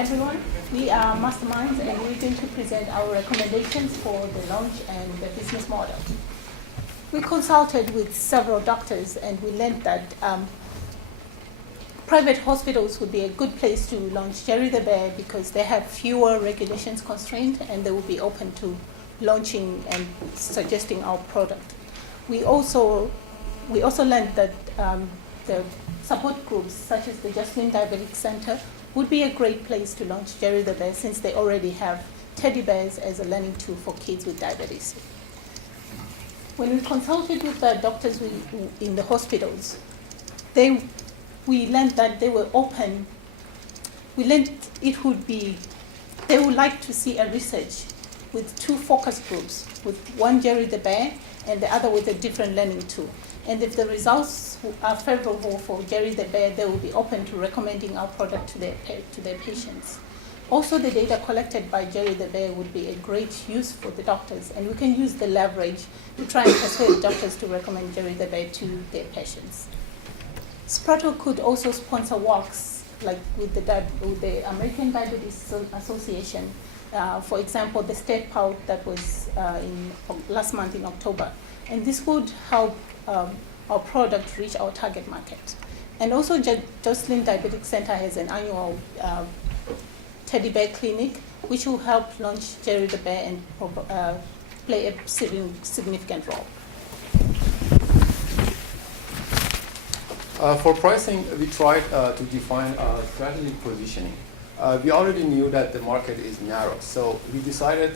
everyone. We are Masterminds and we're going to present our recommendations for the launch and the business model. We consulted with several doctors and we learned that private hospitals would be a good place to launch Jerry the Bear because they have fewer regulations constrained and they will be open to launching and suggesting our product. We also learned that the support groups such as the Jocelyn Diabetic Center would be a great place to launch Jerry the Bear since they already have teddy bears as a learning tool for kids with diabetes. When we consulted with the doctors in the hospitals, we learned that they were open. We learned they would like to see a research with two focus groups, with one Jerry the Bear and the other with a different learning tool. And if the results are favorable for Jerry the Bear, they will be open to recommending our product to their patients. Also, the data collected by Jerry the Bear would be a great use for the doctors, and we can use the leverage to try and persuade doctors to recommend Jerry the Bear to their patients. Spratle could also sponsor walks, like with the American Diabetes Association. For example, the Step Out that was last month in October. And this would help our product reach our target market. And also, Jocelyn Diabetic Center has an annual teddy bear clinic, which will help launch Jerry the Bear and play a significant role. For pricing, we tried to define strategic positioning. We already knew that the market is narrow, so we decided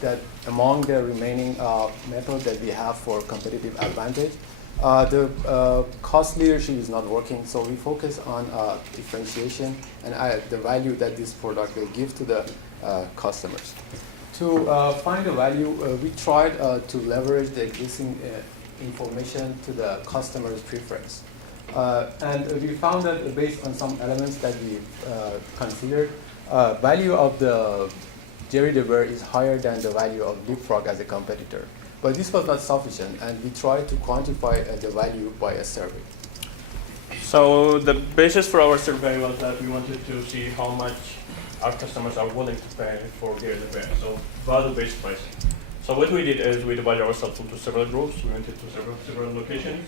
that among the remaining methods that we have for competitive advantage, the cost leadership is not working, so we focus on differentiation and the value that this product will give to the customers. To find the value, we tried to leverage the existing information to the customer's preference. And we found that based on some elements that we considered, value of the Jerry the Bear is higher than the value of Leapfrog as a competitor. But this was not sufficient, and we tried to quantify the value by a survey. So the basis for our survey was that we wanted to see how much our customers are willing to pay for Jerry the Bear, so value-based pricing. So what we did is we divided ourselves into several groups. We went into several locations.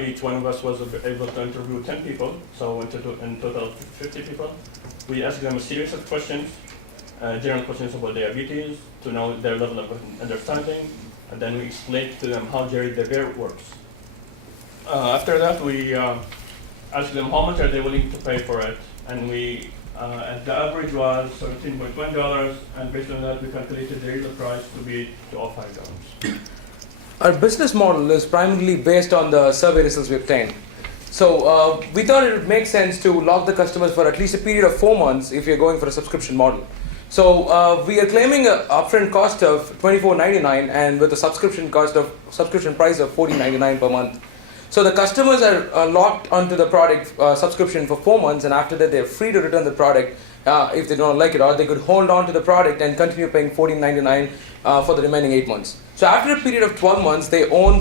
Each one of us was able to interview 10 people, so went in total 50 people. We asked them a series of questions, general questions about diabetes, to know their level of understanding, and then we explained to them how Jerry the Bear works. After that, we asked them how much are they willing to pay for it, and and the average was $17.1, and based on that, we calculated the real price to be $5. Our business model is primarily based on the survey results we obtained. So we thought it would make sense to lock the customers for at least a period of 4 months if you're going for a subscription model. So we are claiming an upfront cost of $24.99 and with a subscription price of $14.99 per month. So the customers are locked onto the product subscription for 4 months, and after that they're free to return the product if they don't like it, or they could hold on to the product and continue paying $14.99 for the remaining 8 months. So after a period of 12 months, they own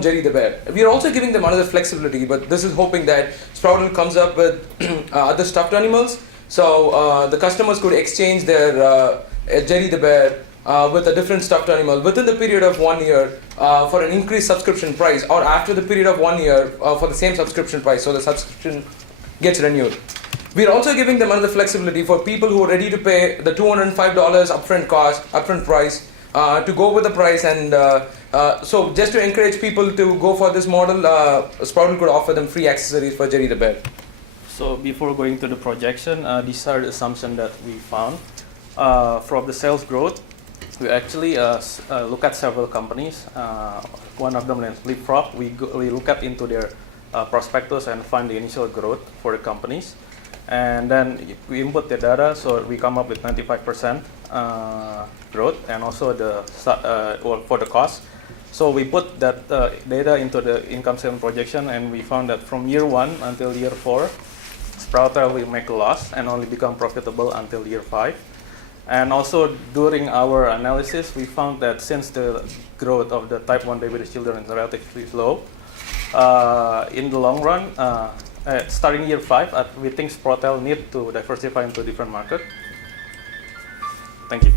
Jerry the Bear. We are also giving them another flexibility, but this is hoping that Spratle comes up with other stuffed animals. So the customers could exchange their Jerry the Bear with a different stuffed animal within the period of 1 year for an increased subscription price, or after the period of 1 year for the same subscription price, so the subscription gets renewed. We're also giving them another flexibility for people who are ready to pay the $205 upfront price to go with the price, and so just to encourage people to go for this model, Spratle could offer them free accessories for Jerry the Bear. So before going to the projection, these are the assumptions that we found. From the sales growth, we actually look at several companies. One of them is Leapfrog. We look at into their prospectus and find the initial growth for the companies. And then we input the data, so we come up with 95% growth, and also for the cost. So we put that data into the income statement projection, and we found that from year 1 until year 4, Spratle will make a loss and only become profitable until year 5. And also during our analysis, we found that since the growth of the type 1 diabetes children is relatively slow, in the long run, starting year 5, we think Sprotel need to diversify into different market. Thank you.